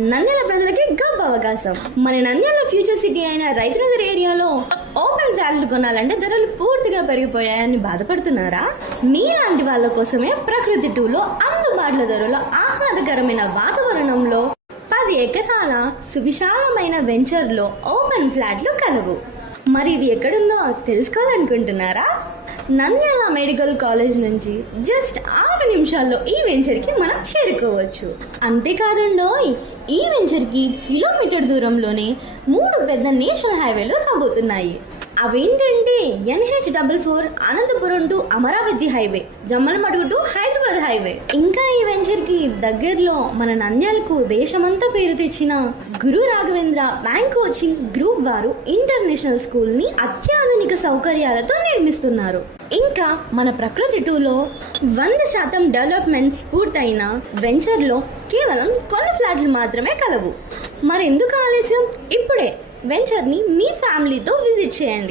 నంద్యాల ప్రజలకి గొప్ప అవకాశం. మన నంద్యాల ఫ్యూచర్ సిటీ అయిన రైతునగర్ ఏరియాలో ఓపెన్ ఫ్లాట్లు కొనాలంటే ధరలు పూర్తిగా పెరిగిపోయాయని బాధపడుతున్నారా? మీలాంటి వాళ్ళ కోసమే ప్రకృతి 2లో అందుబాటులో ధరలో ఆహ్లాదకరమైన వాతావరణంలో 10 ఎకరాల సువిశాలమైన వెంచర్లో ఓపెన్ ఫ్లాట్లు కలవు. మరి ఇది ఎక్కడుందో తెలుసుకోవాలనుకుంటున్నారా? నంద్యాల మెడికల్ కాలేజ్ నుంచి జస్ట్ 6 నిమిషాల్లో ఈ వెంచర్కి మనం చేరుకోవచ్చు. అంతేకాదండోయ్, ఈ వెంచర్కి కిలోమీటర్ దూరంలోనే 3 పెద్ద నేషనల్ హైవేలు రాబోతున్నాయి. అవేంటంటే NH44 Anantapur to Amaravati highway, Jammalamadugu to Hyderabad highway. ఇంకా ఈ వెంచర్ కి దగ్గరలో మన నంద్యాలకు దేశమంతా పేరు తెచ్చిన గురు రాఘవేంద్ర బ్యాంక్ కోచింగ్ గ్రూప్ వారు ఇంటర్నేషనల్ స్కూల్ ని అత్యాధునిక సౌకర్యాలతో నిర్మిస్తున్నారు. ఇంకా మన ప్రకృతి 2లో 100% డెవలప్మెంట్స్ పూర్తయిన వెంచర్లో కేవలం కొన్ని ఫ్లాట్లు మాత్రమే కలవు. మరెందుకు ఆలస్యం? ఇప్పుడే వెంచర్ని మీ ఫ్యామిలీతో విజిట్ చేయండి.